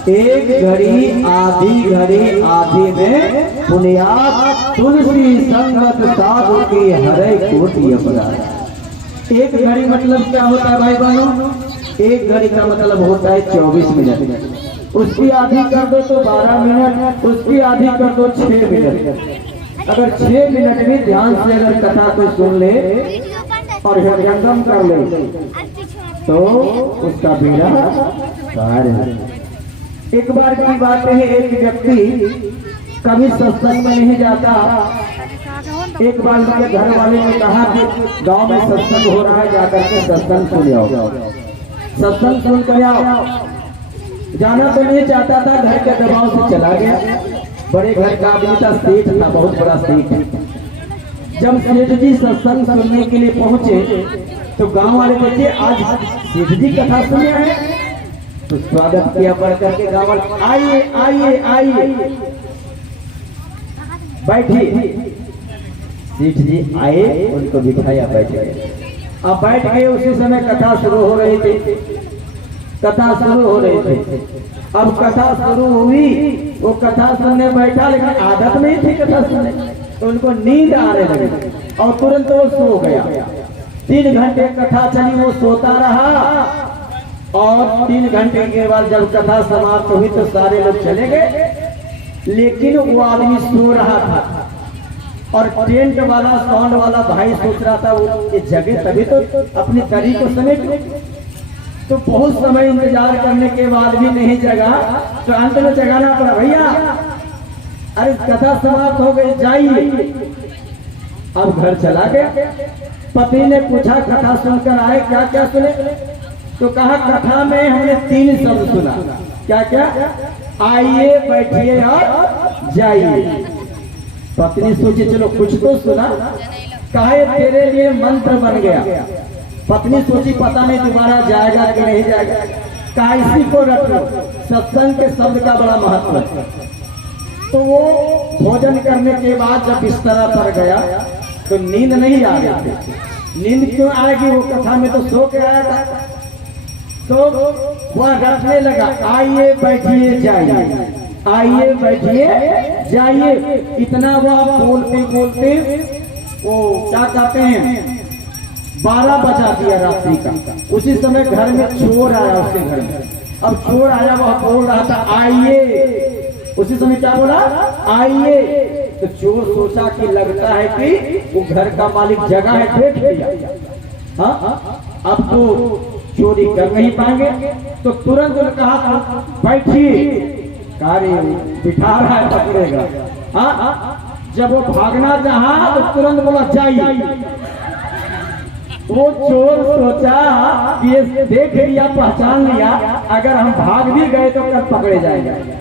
एक घड़ी आधी में पुण्यात तुलसी संगत साधु की हरे कोटि अपराध। एक घड़ी मतलब क्या होता है भाई बहनों? एक घड़ी का मतलब होता है 24 मिनट। उसकी आधी कर दो तो 12 मिनट, उसकी आधी कर दो 6 मिनट। अगर 6 मिनट में ध्यान से अगर कथा को सुन ले और हृदयंगम कर ले तो उसका बेड़ा पार है। एक बार की बात है, एक व्यक्ति कभी सत्संग में नहीं जाता। एक बार उनके घर वाले ने कहा कि गांव में सत्संग हो रहा है, जाकर के सत्संग सुन आओ। सत्संग सुन कर आओ। जाना तो नहीं चाहता था, घर के दबाव से चला गया। बड़े घर का आदमी था, सेठ था, बहुत बड़ा सेठ। जब सेठ जी सत्संग सुनने के लिए पहुंचे तो गांव वाले देखे आज सेठ जी कथा सुने हैं, तो स्वागत किया बढ़ करके गाँव वाले आइए आइए आइए बैठिए। सेठ जी आए, उनको बिठाया, बैठ गए। अब बैठ गए, उसी समय कथा शुरू हो रही थी। कथा शुरू हो रही थी। अब कथा शुरू हुई, वो कथा सुनने बैठा, लेकिन आदत नहीं थी कथा सुनने, तो उनको नींद आने लगी और तुरंत वो सो गया। 3 घंटे कथा चली, वो सोता रहा और 3 घंटे के बाद जब कथा समाप्त हुई तो सारे लोग चले गए, लेकिन वो आदमी सो रहा था। और टेंट वाला साउंड वाला भाई सोच रहा था वो ये जगह तभी तो अपनी तरी को समेट। तो बहुत समय इंतजार करने के बाद भी नहीं जगा, तो अंत में जगाना पड़ा, भैया अरे कथा समाप्त हो गई, जाइए। अब घर चला गया। पति ने पूछा कथा सुनकर आए, क्या क्या सुने? तो कहा कथा में हमने 3 शब्द सुना। क्या क्या? आइए, बैठिए और जाइए। पत्नी सोची चलो कुछ तो सुना। कहा तेरे लिए मंत्र बन गया। पत्नी सोची पता नहीं दोबारा जाएगा कि नहीं जाएगा। कहा इसी को रख लो, सत्संग के शब्द का बड़ा महत्व है। तो वो भोजन करने के बाद जब बिस्तरा पर गया तो नींद नहीं आ रही थी। नींद क्यों आएगी? वो कथा में तो सो के आया था। तो वह रखने लगा, आइए बैठिए जाइए, आइए बैठिए जाइए। इतना वह बोलते बोलते वो क्या कहते हैं 12 बजा दिया रात्रि का। उसी समय घर में चोर आया उसके घर में। अब चोर आया, वह बोल रहा था आइए। उसी समय क्या बोला? आइए। तो चोर सोचा कि लगता है कि वो घर का मालिक जगह है, देख लिया। हाँ, अब तो चोरी कर नहीं पाएंगे। तो तुरंत उन्होंने कहा बैठिए, कार्य बिठा रहा है, पकड़ेगा। हाँ, जब वो भागना चाहा तो तुरंत बोला जाइए। वो चोर सोचा कि ये देख लिया, पहचान लिया, अगर हम भाग भी गए तो कब पकड़े जाएंगे।